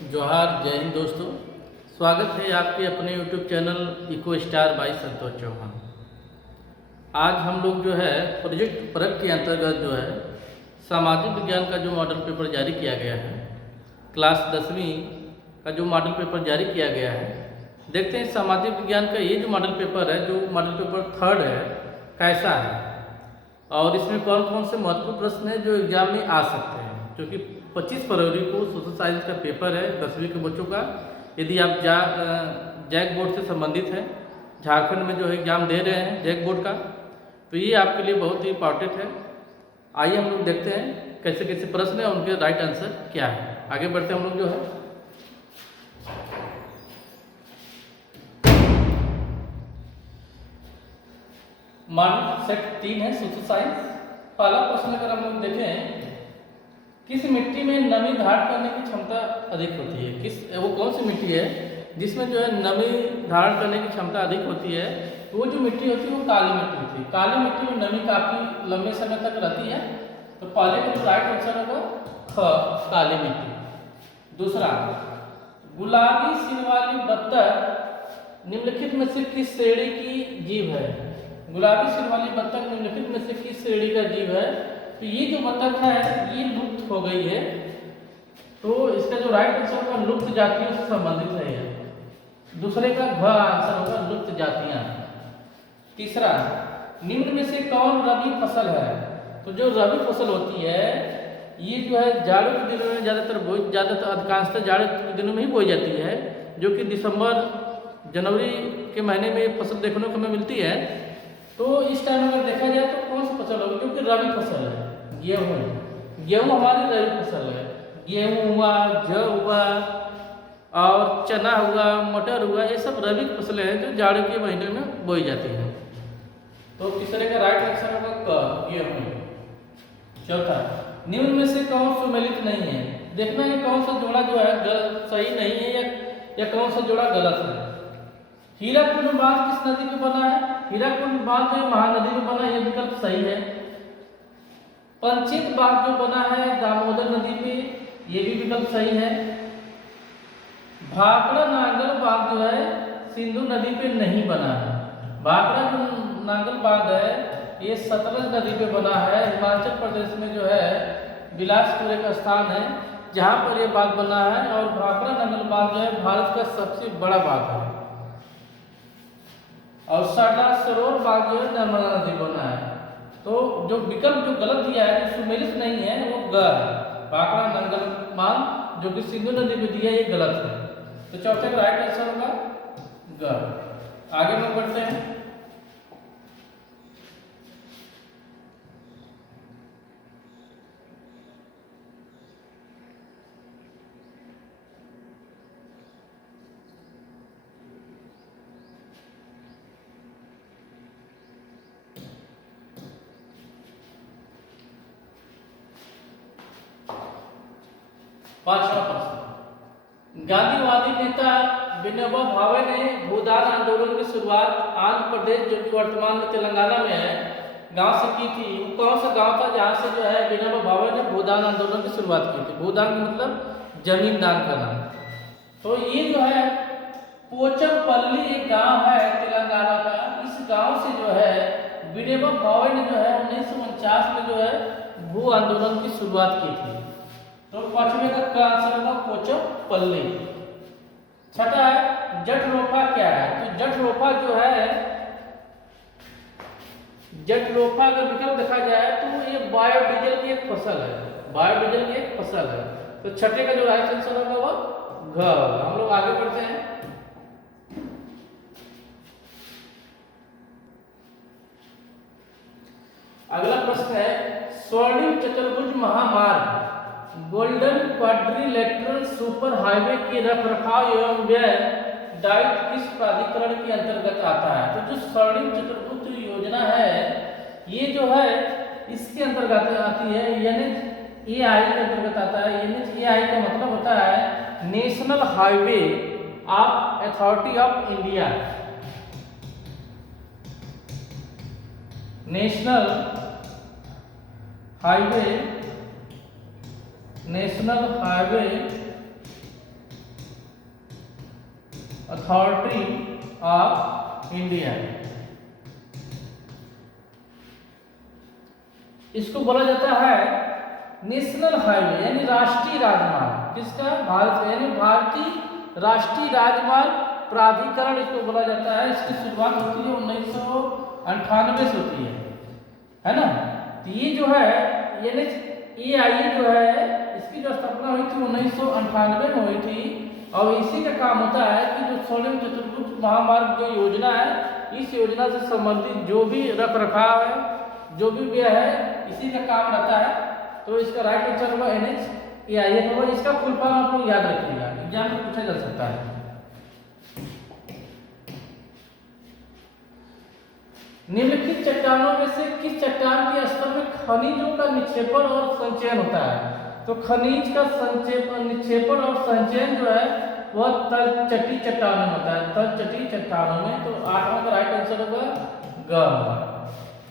जोहार, जय हिंद दोस्तों। स्वागत है आपके अपने YouTube channel Eco Star by Santosh Chauhan. आज हम लोग जो है प्रोजेक्ट परख के अंतर्गत जो है सामाजिक विज्ञान का जो मॉडल पेपर जारी किया गया है, क्लास 10वीं का जो मॉडल पेपर जारी किया गया है, देखते हैं सामाजिक विज्ञान का ये जो मॉडल पेपर है, जो मॉडल पेपर थर्ड है, कैसा है और इसमें कौन कौन से महत्वपूर्ण प्रश्न हैं जो एग्जाम में आ सकते हैं। क्योंकि 25 फरवरी को सोशल साइंस का पेपर है 10वीं के बच्चों का। यदि आप जैक बोर्ड से संबंधित हैं, झारखंड में जो है एग्जाम दे रहे हैं जैक बोर्ड का, तो ये आपके लिए बहुत ही इम्पॉर्टेंट है। आइए हम लोग देखते हैं कैसे कैसे प्रश्न है, उनके राइट आंसर क्या है। आगे बढ़ते हैं हम लोग जो है मॉडल सेट 3 है सोशल साइंस। पहला प्रश्न अगर हम लोग देखें, किस मिट्टी में नमी धारण करने की क्षमता अधिक होती है? वो कौन सी मिट्टी है जिसमें जो है नमी धारण करने की क्षमता अधिक होती है? तो वो जो मिट्टी होती है वो काली मिट्टी होती है। काली मिट्टी में नमी काफी लंबे समय तक रहती है। तो पहले का जो राइट आंसर होगा ख, काली मिट्टी। दूसरा, गुलाबी सिर वाली बत्तख निम्नलिखित में से किस श्रेणी की जीव है? गुलाबी सिर वाली बत्तख निम्नलिखित में से किस श्रेणी का जीव है? तो ये जो बत्तख है ये लुप्त हो गई है। तो इसका जो राइट आंसर होगा लुप्त जातियों से संबंधित है यह। दूसरे का घ आंसर होगा लुप्त जातियां। तीसरा, निम्न में से कौन रबी फसल है? तो जो रबी फसल होती है ये जो है जाड़ों के दिनों में ज़्यादातर अधिकांशतः जाड़ों के दिनों में ही बोई जाती है, जो कि दिसंबर जनवरी के महीने में फसल देखने को हमें मिलती है। तो इस टाइम अगर देखा जाए तो कौन सी फसल होगी? क्योंकि रबी फसल है गेहूँ हमारी रबी फसल है। गेहूँ हुआ, जौ हुआ और चना हुआ, मटर हुआ, ये सब रबी फसलें हैं जो जाड़े के महीने में बोई जाती हैं। तो तीसरे का राइट आंसर होगा क, गेहूँ। चौथा, निम्न में से कौन सुमेलित नहीं है? देखना है कौन सा जोड़ा जो है सही नहीं है या कौन सा जोड़ा गलत है। हीराकुंड बांध किस नदी पे बना है? हीराकुंड बांध जो महानदी में बना है, यह विकल्प सही है। पंचित बांध जो बना है दामोदर नदी पे, ये भी विकल्प सही है। भाखड़ा नांगल बांध जो है सिंधु नदी पे नहीं बना है। भाखड़ा जो नांगल बांध है ये सतलज नदी पे बना है। हिमाचल प्रदेश में जो है बिलासपुर एक स्थान है जहाँ पर यह बांध बना है। और भाखड़ा नांगल बांध जो है भारत का सबसे बड़ा बांध है। और सरदार सरोवर बांध जो है नर्मदा नदी बना है। तो जो विकल्प जो गलत दिया है, जो सुमेलित नहीं है, वो ग है। भाखड़ा नांगल बांध जो कि सिंधु नदी में दिया है, ये गलत है। तो चौथे का राइट आंसर होगा ग। आगे हम बढ़ते हैं। पांचवा प्रश्न, गांधीवादी नेता विनोबा भावे ने भूदान आंदोलन की शुरुआत आंध्र प्रदेश जो कि वर्तमान में तेलंगाना में है गांव से की थी। वो कौन सा गांव था जहां से जो है विनोबा भावे ने भूदान आंदोलन की शुरुआत की थी? भूदान का मतलब जमीन दान करना। तो ये जो है पोचमपल्ली एक गांव है तेलंगाना का। इस गांव से जो है विनोबा भावे ने जो है 1949 में जो है भू आंदोलन की शुरुआत की थी। तो पांचवे का आंसर होगा पोचमपल्ली। छठा है जटरोफा क्या है? तो जटरोफा जो है, जटरोफा अगर विकल्प देखा जाए तो ये बायोडीजल की एक फसल है। बायोडीजल की एक फसल है। तो छठे का जो राइट आंसर होगा वो घ। हम लोग आगे बढ़ते हैं। अगला प्रश्न है, स्वर्णिम चतुर्भुज महामार्ग गोल्डन क्वाड्रिलेटरल सुपर हाईवे के रखरखाव एवं व्यय दायित्व किस प्राधिकरण के अंतर्गत आता है? तो जो स्वर्णिम चतुर्भुज योजना है ये जो है इसके अंतर्गत आती है, NHAI के अंतर्गत आता है। NHAI का मतलब होता है national highway of authority of India. National highway authority of India. इसको बोला जाता है नेशनल हाईवे यानी राष्ट्रीय राजमार्ग। किसका? भारत यानी भारतीय राष्ट्रीय राजमार्ग प्राधिकरण इसको बोला जाता है। इसकी शुरुआत होती है 1998 से होती है ना। तो ये जो है NHAI जो है इसकी जो स्थापना हुई थी 1998 में हुई थी और इसी का काम होता है कि जो स्वर्णिम चतुर्भुज महामार्ग जो योजना है, इस योजना से संबंधित जो भी रख रखाव है, जो भी व्यय है, इसी का काम रहता है। तो इसका राइट आंसर होगा NHAI होगा। इसका फुल फॉर्म आप लोग याद रखिएगा, एग्जाम में पूछा जा सकता है। निम्नलिखित चट्टानों में से किस चट्टान के स्तर में खनिजों का निक्षेपण और संचयन होता है? तो खनिज का निक्षेपण और संचयन जो है वह तलछटी चट्टानों में होता है। तलछटी चट्टानों में। तो 8वां का राइट आंसर होगा ग।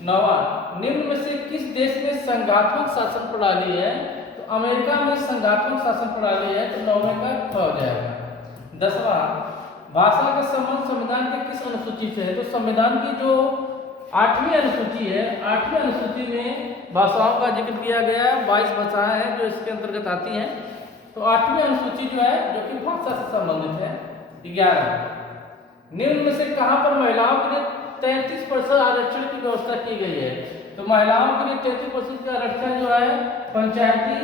9वां, निम्न में से किस देश में संघात्मक शासन प्रणाली है? तो अमेरिका में संघात्मक शासन प्रणाली है। तो 9वें का ख हो जाएगा। 10वां, भाषा का संबंध संविधान के किस अनुसूची से है? तो संविधान की जो 8वीं अनुसूची है, 8वीं अनुसूची में भाषाओं का जिक्र किया गया है। 22 भाषाएं हैं जो इसके अंतर्गत आती हैं। तो 8वीं अनुसूची जो है जो कि भाषा से संबंधित है। 11, निम्न में से कहां पर महिलाओं के लिए 33% आरक्षण की व्यवस्था की गई है? तो महिलाओं के लिए 33% का आरक्षण जो है पंचायती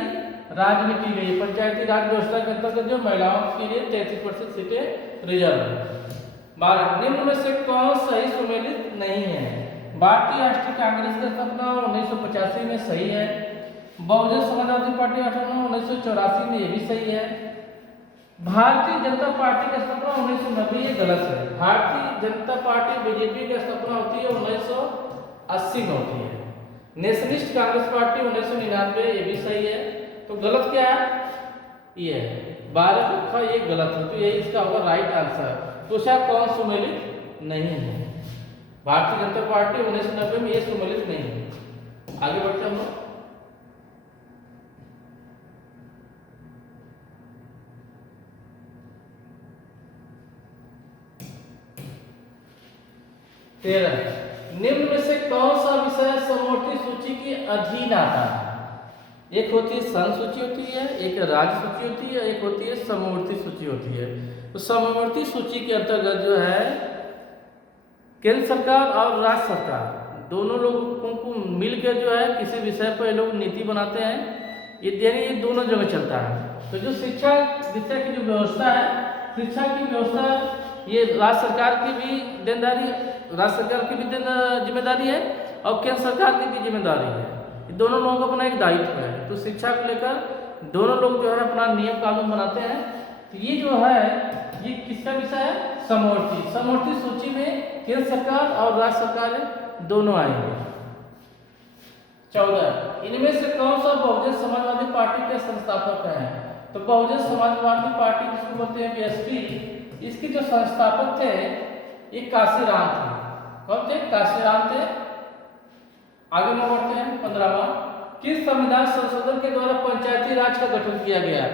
राज में की गई है। पंचायती राज व्यवस्था के अंतर्गत जो महिलाओं के लिए 33% सीटें रिजर्व है। 12, निम्न में से कौन सही सुमेलित नहीं है? भारतीय राष्ट्रीय कांग्रेस का स्थापना 1985 में सही है। बहुजन समाजवादी पार्टी का स्थापना 1984 में, ये भी सही है। भारतीय जनता पार्टी का स्थापना 1990, ये गलत है। भारतीय जनता पार्टी BJP की स्थापना होती है 1980 में होती है। नेशनलिस्ट कांग्रेस पार्टी 1999, ये भी सही है। तो गलत क्या है? ये 12 का ये गलत है। तो ये इसका होगा राइट आंसर। तो क्या कौन सुमेलित नहीं है? भारतीय जनता पार्टी 1990 में ये सुमेलित नहीं है। आगे बढ़ते हम लोग। निम्न में से कौन सा विषय समवर्ती सूची के अधीन आता है? एक होती है संघ सूची होती है, एक राज्य सूची होती है, एक होती है समवर्ती सूची होती है। तो समवर्ती सूची के अंतर्गत जो है केंद्र सरकार और राज्य सरकार दोनों लोगों को मिलकर जो है किसी विषय पर ये लोग नीति बनाते हैं। ये दोनों जगह चलता है। तो जो शिक्षा विषय की जो व्यवस्था है, शिक्षा की व्यवस्था, ये राज्य सरकार की भी देनदारी, राज्य सरकार की भी जिम्मेदारी है और केंद्र सरकार की भी जिम्मेदारी है। ये दोनों लोगों का अपना एक दायित्व है। तो शिक्षा को लेकर दोनों लोग जो है अपना नियम कानून बनाते हैं। तो ये जो है ये किसका विषय है? समवर्ती। समवर्ती सूची में केंद्र सरकार और राज्य सरकार दोनों आएंगे। 14, इनमें से कौन सा बहुजन समाजवादी पार्टी के संस्थापक हैं? तो बहुजन समाजवादी पार्टी जिसको बोलते हैं BSP, इसके जो संस्थापक थे ये काशीराम थे। कौन थे? काशीराम थे। आगे में बढ़ते हैं। 15वां, किस संविधान संशोधन के द्वारा पंचायती राज का गठन किया गया?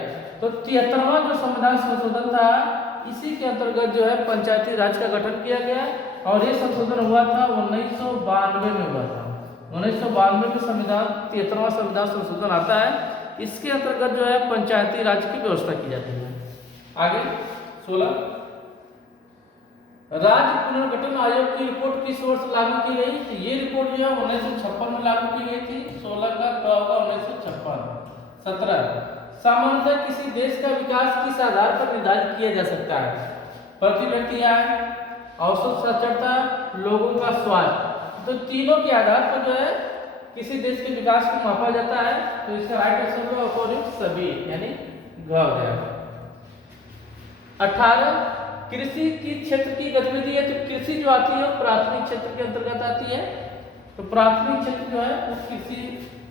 तो 73वां जो संविधान संशोधन था इसी के अंतर्गत जो है पंचायती राज का गठन किया गया और ये संशोधन हुआ था 1992 में हुआ था। 1992 में संविधान 73वां संविधान संशोधन आता है। इसके अंतर्गत जो है पंचायती राज की व्यवस्था की जाती है। आगे 16, राज्य पुनर्गठन आयोग की रिपोर्ट किस वर्ष लागू की गई? तो ये रिपोर्ट जो है 1956 में लागू की गई थी। 16 का क होगा 1956। 17, सामान्यतः किसी देश का विकास किस आधार पर निर्धारित किया जा सकता है? प्रति व्यक्ति आय, औसत साक्षरता, लोगों का स्वास्थ्य। तो तीनों के आधार पर जो है किसी देश के विकास को मापा जाता है। तो इसका राइट आंसर होगा अकॉर्डिंग सभी यानी घ हो जाएगा। 18, कृषि की क्षेत्र की गतिविधि है। तो कृषि जो आती है प्राथमिक क्षेत्र के अंतर्गत आती है। तो प्राथमिक क्षेत्र जो है वो कृषि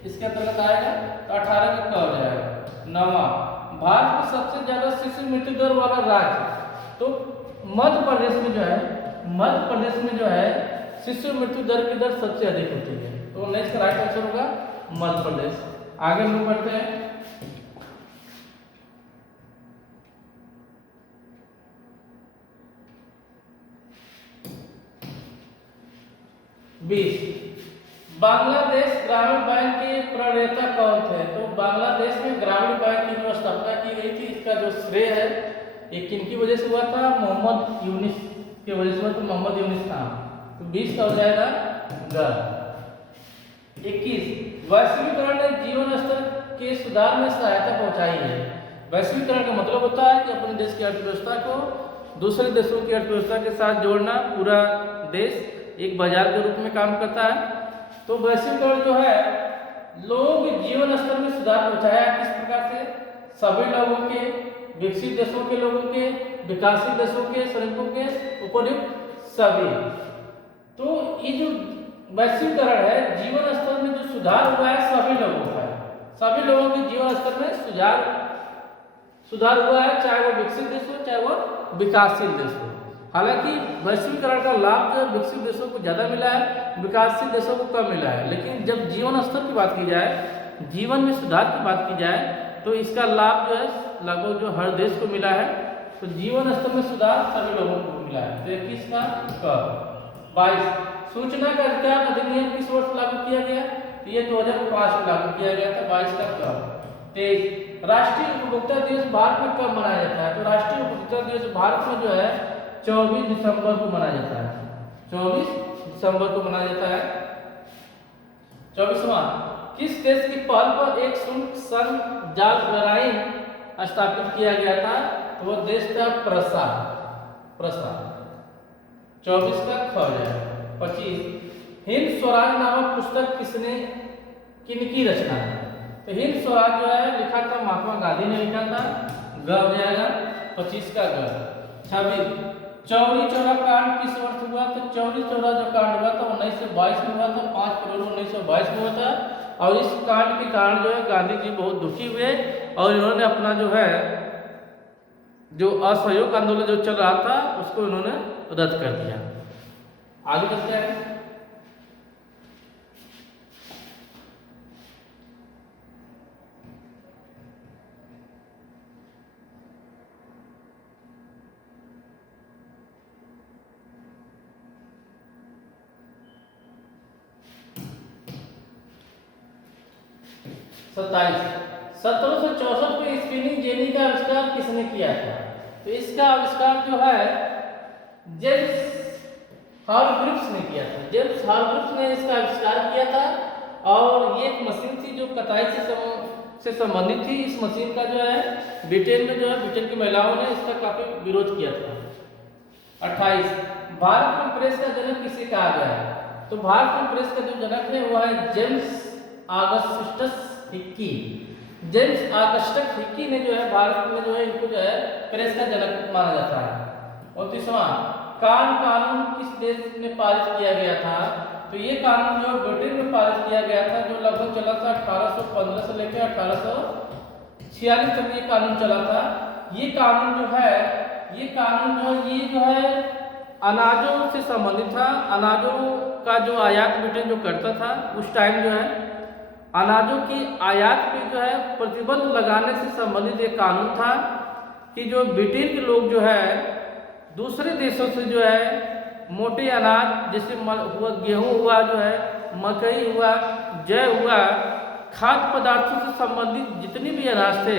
इसके अंतर्गत आएगा। तो 18 का क हो जाएगा। 9वां, भारत में सबसे ज्यादा शिशु मृत्यु दर वाला राज्य? तो मध्य प्रदेश में जो है, मध्य प्रदेश में जो है शिशु मृत्यु दर की दर सबसे अधिक होती है। तो नेक्स्ट राइट आंसर होगा मध्य प्रदेश। आगे हम बढ़ते हैं। 20। बांग्लादेश ग्रामीण बैंक के प्रणेता कौन थे? तो बांग्लादेश में ग्रामीण बैंक की जो स्थापना की गई थी, इसका जो श्रेय है ये किनकी वजह से हुआ था? मोहम्मद यूनिस की वजह से हुआ, तो मोहम्मद यूनिस था। तो 20 का हो जाएगा ग। 21। वैश्वीकरण ने जीवन स्तर के सुधार में सहायता पहुंचाई है। वैश्वीकरण का मतलब होता है कि अपने देश की अर्थव्यवस्था को दूसरे देशों की अर्थव्यवस्था के साथ जोड़ना। पूरा देश एक बाजार के रूप में काम करता है। तो वैश्वीकरण जो है लोग जीवन स्तर में सुधार पहुंचाया। किस प्रकार से? सभी लोगों के, विकसित देशों के लोगों के, विकासशील देशों के श्रमिकों के, उपयुक्त सभी। तो ये जो वैश्वीकरण है, जीवन स्तर में जो सुधार हुआ है सभी लोगों का है। सभी लोगों के जीवन स्तर में सुधार हुआ है, चाहे वो विकसित देश हो चाहे वो विकासशील देश हो। हालांकि वैश्वीकरण का लाभ जो विकसित देशों को ज़्यादा मिला है, विकासशील देशों को कम मिला है। लेकिन जब जीवन स्तर की बात की जाए, जीवन में सुधार की बात की जाए, तो इसका लाभ जो है लगभग जो हर देश को मिला है। तो जीवन स्तर में सुधार सभी लोगों को मिला है। तो 21 का क। 22। सूचना का अधिकार अधिनियम किस वर्ष लागू किया गया? तो ये 2005 में लागू किया गया था। 22 का क। 23। राष्ट्रीय उपभोक्ता दिवस भारत में कब मनाया जाता है? तो राष्ट्रीय उपभोक्ता दिवस भारत में जो है 24 दिसंबर को मनाया जाता है। 24 दिसंबर को मनाया जाता है। 24वां। किस देश की पहल पर एक शुल्क संघ जाल स्थापित किया गया था? तो वह देश था प्रसा। 24 का ख हो जाएगा। 25। हिंद स्वराज नामक पुस्तक किनकी रचना है? तो हिंद स्वराज जो है लिखा था महात्मा गांधी ने लिखा था। ग हो जाएगा 25 का ग। 26। चौरी चौरा कांड किस वर्ष हुआ? तो चौरी चौरा जो कांड हुआ था 1922 में हुआ था। 5 फरवरी 1922 में हुआ था। और इस कांड के कारण जो है गांधी जी बहुत दुखी हुए और इन्होंने अपना जो है जो असहयोग आंदोलन जो चल रहा था उसको इन्होंने रद्द कर दिया। आगे चलते हैं। सत्ताईस। 1764 में स्पिनिंग जेनी का आविष्कार किसने किया था? तो इसका आविष्कार जो है जेम्स हारग्रीव्स ने किया था। जेम्स हारग्रीव्स ने इसका आविष्कार किया था और ये एक मशीन थी जो कताई से संबंधित थी। इस मशीन का जो है ब्रिटेन में जो है ब्रिटेन की महिलाओं ने इसका काफी विरोध किया था। 28। भारत में प्रेस का जनक किसे कहा गया है? तो भारत में प्रेस का जो जनक है वो है James Augustus Hickey. James Augustus Hickey ने जो है भारत में जो है इनको जो है प्रेस का जनक माना जाता है। 29वां। कान कानून किस देश में पारित किया गया था? तो ये कानून जो ब्रिटेन में पारित किया गया था, जो लगभग चला था 1815 से लेकर 1846 तक ये कानून चला था। ये कानून जो है अनाजों से संबंधित था। अनाजों का जो आयात ब्रिटेन जो करता था उस टाइम जो है अनाजों की आयात पे जो है प्रतिबंध लगाने से संबंधित एक कानून था कि जो ब्रिटेन के लोग जो है दूसरे देशों से जो है मोटे अनाज जैसे हुआ गेहूं हुआ, जो है मकई हुआ, जय हुआ, खाद्य पदार्थों से संबंधित जितने भी अनाज थे,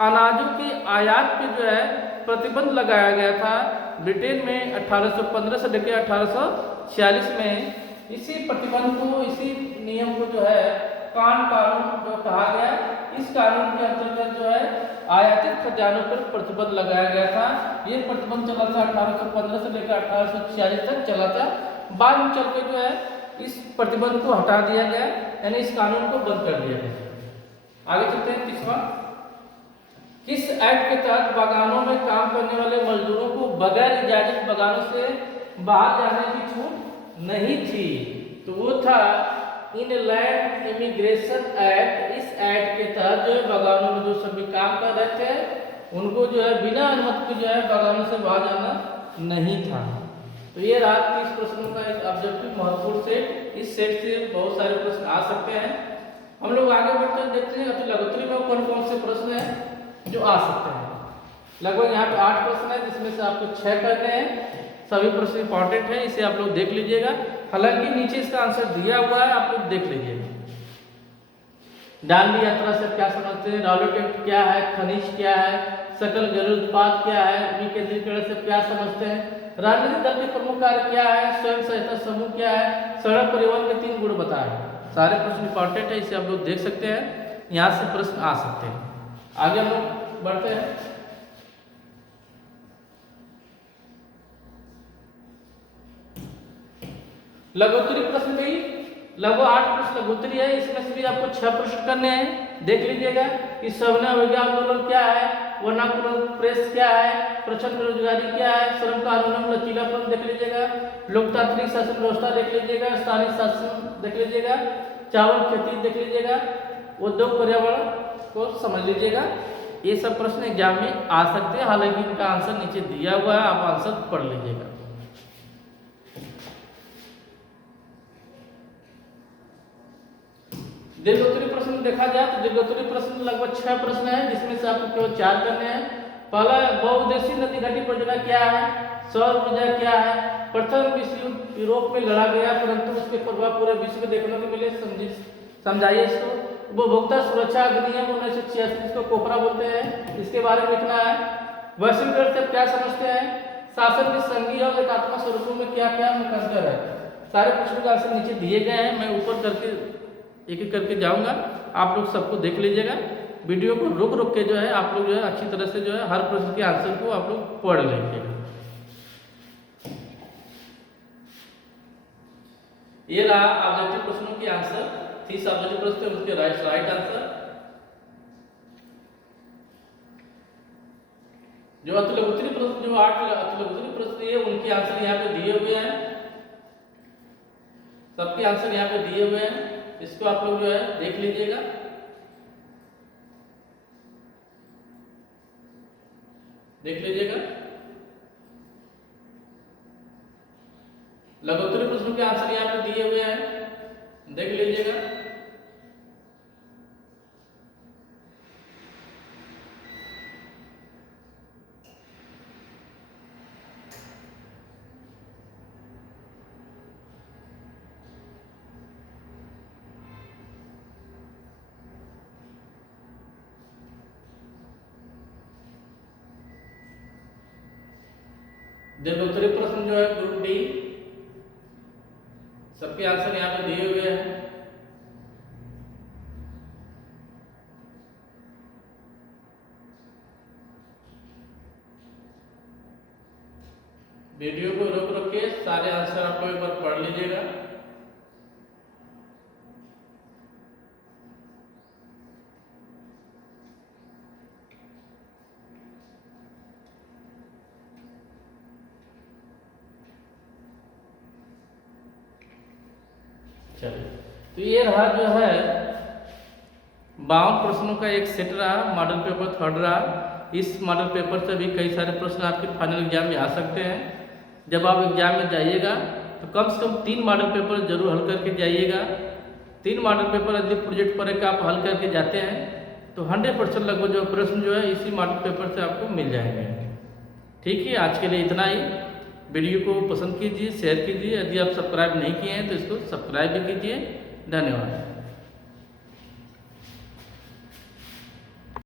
अनाजों के आयात पे जो है प्रतिबंध लगाया गया था ब्रिटेन में 1815 से लेकर 1846 में। इसी प्रतिबंध को, इसी नियम को जो है कान कानून जो कहा गया। इस कानून के अंतर्गत जो है आयातित खजानों पर प्रतिबंध लगाया गया था। ये प्रतिबंध चला था 1815 से लेकर 1846 तक चला था। बाद में चल के जो है इस प्रतिबंध को हटा दिया गया, यानी इस कानून को बंद कर दिया गया। आगे चलते हैं। 30वां। किस एक्ट के तहत बागानों में काम करने वाले मजदूरों को बगैर इजाजत बागानों से बाहर जाने की छूट नहीं थी? तो वो था इनलैंड इमिग्रेशन एक्ट। इस एक्ट के तहत जो है बागानों में जो सभी काम कर रहे थे उनको जो है बिना अनुमति के जो है बागानों से बाहर जाना नहीं था। तो ये रहा 30 प्रश्नों का एक ऑब्जेक्टिव महत्वपूर्ण सेट। इस सेट से बहुत सारे प्रश्न आ सकते हैं। हम लोग आगे बढ़ते हैं, देखते हैं अति लघुत्तरी में कौन कौन से प्रश्न हैं जो आ सकते हैं। लगभग यहाँ पे 8 प्रश्न है जिसमें से आपको 6 करने हैं। सभी प्रश्न इंपॉर्टेंट है, इसे आप लोग देख लीजिएगा। हालांकि नीचे इसका आंसर दिया हुआ है, आप लोग देख लीजिएगा। डांडी यात्रा से क्या समझते हैं, राउलेट क्या है, खनिज क्या है, सकल घरेलू उत्पाद क्या है, विकेंद्रीकरण से क्या समझते हैं, राजनीतिक दल के प्रमुख कार्य क्या है, स्वयं सहायता समूह क्या है, सड़क परिवहन के 3 गुण बताएं। सारे प्रश्न इंपॉर्टेंट है, इसे आप लोग देख सकते हैं, यहाँ से प्रश्न आ सकते हैं। आगे हम लोग बढ़ते हैं। लघुत्तरी प्रश्न भी लगभग 8 प्रश्न लघुत्तरी है, इसमें से भी आपको 6 प्रश्न करने हैं। देख लीजिएगा कि सविनय अवज्ञा आंदोलन क्या है, वर्नाकुलर प्रेस क्या है, प्रचंड बेरोजगारी क्या है, श्रम कानून लचीलापन देख लीजिएगा, लोकतांत्रिक शासन व्यवस्था देख लीजिएगा, स्थानीय शासन देख लीजिएगा, चावल खेती देख लीजिएगा, उद्योग पर्यावरण को समझ लीजिएगा। ये सब प्रश्न एग्जाम में आ सकते हैं, हालांकि इनका आंसर नीचे दिया हुआ है, आप आंसर पढ़ लीजिएगा। दीर्घोत्तरी प्रश्न देखा जाए तो दीर्घोत्तरी प्रश्न लगभग 6 प्रश्न है, जिसमें से आपको केवल 4 करने हैं। पहला, बहुउद्देशीय नदी घटी परियोजना क्या है, सौर ऊर्जा क्या है, प्रथम विश्व युद्ध यूरोप में लड़ा गया परंतु उसके प्रभाव पूरे विश्व में देखने को मिले, समझाइए इसको। उपभोक्ता सुरक्षा अधिनियम 1986 जिसको कोपरा बोलते हैं, इसके बारे में लिखना है। वैश्वीकरण से क्या समझते हैं, शासन के संघीय और एकात्मक स्वरूपों में क्या क्या अंतर है। सारे प्रश्नों का आंसर नीचे दिए गए हैं, मैं ऊपर करके एक एक करके जाऊंगा, आप लोग सबको देख लीजिएगा। वीडियो को रुक रुक के जो है आप लोग जो है अच्छी तरह से जो है हर प्रश्न के आंसर को आप लोग पढ़ लीजिएगा। ये रहा ऑब्जेक्टिव प्रश्नों के आंसर, 30 ऑब्जेक्टिव प्रश्न थे, उसके राइट आंसर। जो अतिलघुत्तरी प्रश्न, जो 8 अतिलघुत्तरी प्रश्न है उनके आंसर यहाँ पे दिए हुए हैं, सबके आंसर यहाँ पे दिए हुए हैं, इसको आप लोग जो है देख लीजिएगा। देख लीजिएगा लघुत्तरी प्रश्नों के आंसर यहाँ पे दिए हुए हैं, देख लीजिएगा। दीर्घोत्तरी प्रश्न जो है ग्रुप डी, सबके आंसर यहाँ पे दिए हुए हैं। वीडियो को रोक रोक के सारे आंसर आप लोग एक बार पढ़ लीजिएगा। चलिए, तो ये रहा जो है 52 प्रश्नों का एक सेट रहा, मॉडल पेपर 3rd रहा। इस मॉडल पेपर से भी कई सारे प्रश्न आपके फाइनल एग्जाम में आ सकते हैं। जब आप एग्जाम में जाइएगा तो कम से कम 3 मॉडल पेपर जरूर हल करके जाइएगा। 3 मॉडल पेपर यदि प्रोजेक्ट पर एक आप हल करके जाते हैं तो 100% लगभग जो प्रश्न जो है इसी मॉडल पेपर से आपको मिल जाएंगे। ठीक है, आज के लिए इतना ही। वीडियो को पसंद कीजिए, शेयर कीजिए, यदि आप सब्सक्राइब नहीं किए हैं तो इसको सब्सक्राइब भी कीजिए। धन्यवाद।